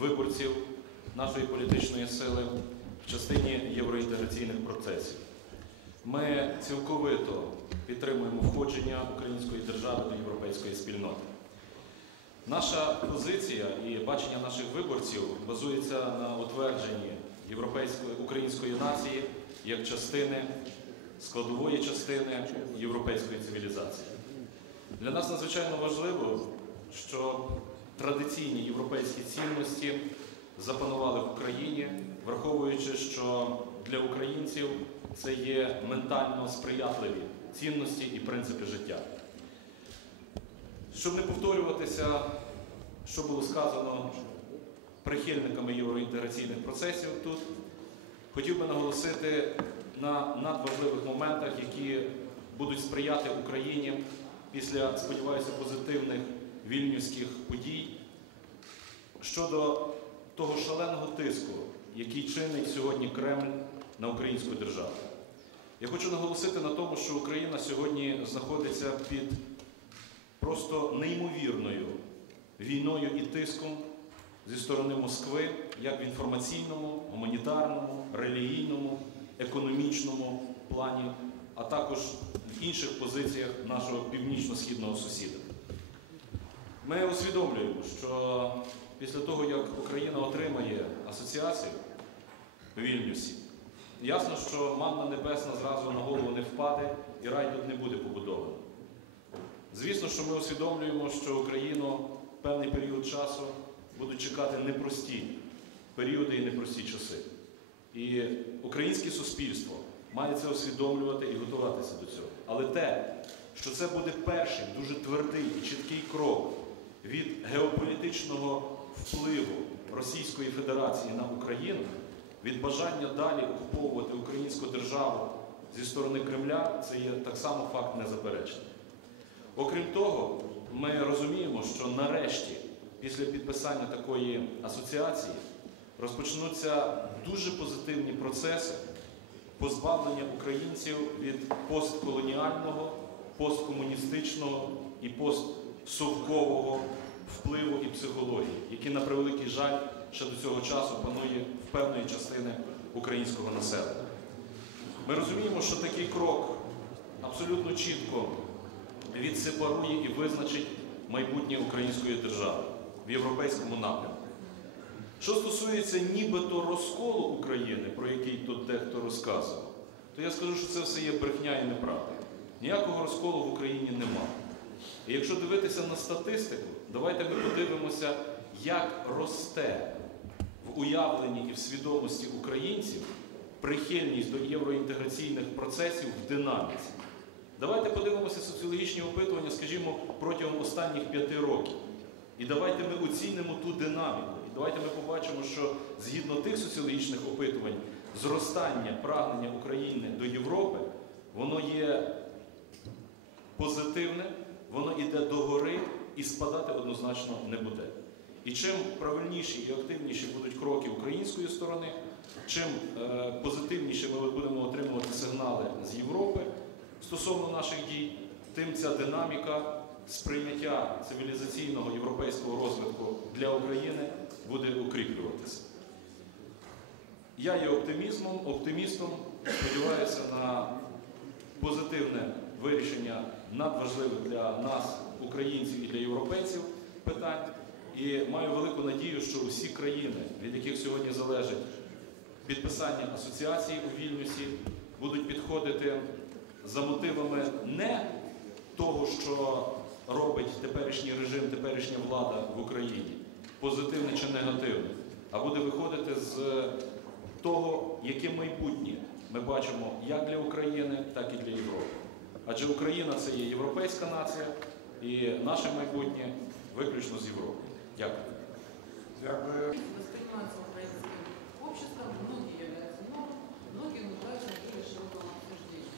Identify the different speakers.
Speaker 1: виборців нашої політичної сили в частині євроінтеграційних процесів. Ми цілковито підтримуємо входження української держави до європейської спільноти. Наша позиція і бачення наших виборців базується на утвердженні європейської української нації як частини складової частини європейської цивілізації. Для нас надзвичайно важливо, що традиційні європейські цінності запанували в Україні, враховуючи, що для українців це є ментально сприятливі цінності і принципи життя. Щоб не повторюватися, що було сказано прихильниками євроінтеграційних процесів тут, хотів би наголосити на надважливих моментах, які будуть сприяти Україні після, сподіваюся, позитивних вільнюських подій щодо того шаленого тиску, який чинить сьогодні Кремль на українську державу. Я хочу наголосити на тому, що Україна сьогодні знаходиться під просто неймовірною війною і тиском зі сторони Москви, як в інформаційному, гуманітарному, релігійному, економічному плані, а також в інших позиціях нашого північно-східного сусіда. Ми усвідомлюємо, що після того, як Україна отримає асоціацію в Вільнюсі, ясно, що манна небесна зразу на голову не впаде і рай тут не буде побудований. Звісно, що ми усвідомлюємо, що Україну певний період часу будуть чекати непрості періоди і непрості часи. І українське суспільство має це усвідомлювати і готуватися до цього. Але те, що це буде перший дуже твердий і чіткий крок від геополітичного впливу Російської Федерації на Україну, від бажання далі окуповувати українську державу зі сторони Кремля, це є так само факт незаперечний. Окрім того, ми розуміємо, що нарешті, після підписання такої асоціації, розпочнуться дуже позитивні процеси позбавлення українців від постколоніального, посткомуністичного і постсовкового психології, які, на превеликий жаль, ще до цього часу панує в певної частини українського населення. Ми розуміємо, що такий крок абсолютно чітко відсепарує і визначить майбутнє української держави в європейському напрямку. Що стосується нібито розколу України, про який тут дехто розказував, то я скажу, що це все є брехня і неправда. Ніякого розколу в Україні нема. І якщо дивитися на статистику, давайте ми подивимося, як росте в уявленні і в свідомості українців прихильність до євроінтеграційних процесів в динаміці. Давайте подивимося соціологічні опитування, скажімо, протягом останніх п'яти років. І давайте ми оцінимо ту динаміку. І давайте ми побачимо, що згідно тих соціологічних опитувань, зростання прагнення України до Європи, воно є позитивне, воно йде догори і спадати однозначно не буде. І чим правильніші і активніші будуть кроки української сторони, чим е, позитивніше ми будемо отримувати сигнали з Європи стосовно наших дій, тим ця динаміка сприйняття цивілізаційного європейського розвитку для України буде укріплюватися. Я є оптимізмом, оптимістом, сподіваюся на позитивне вирішення надважливих для нас, українців і для європейців питань. І маю велику надію, що усі країни, від яких сьогодні залежить підписання асоціації у Вільнюсі, будуть підходити за мотивами не того, що робить теперішній режим, теперішня влада в Україні, позитивне чи негативне, а буде виходити з того, яке майбутнє ми бачимо як для України, так і для Європи. Адже Україна це є європейська нація, і наше майбутнє виключно з Європи. Дякую.
Speaker 2: Дякую.
Speaker 3: обществом, многие являются новым, многие нуждаются в более широком обсуждении.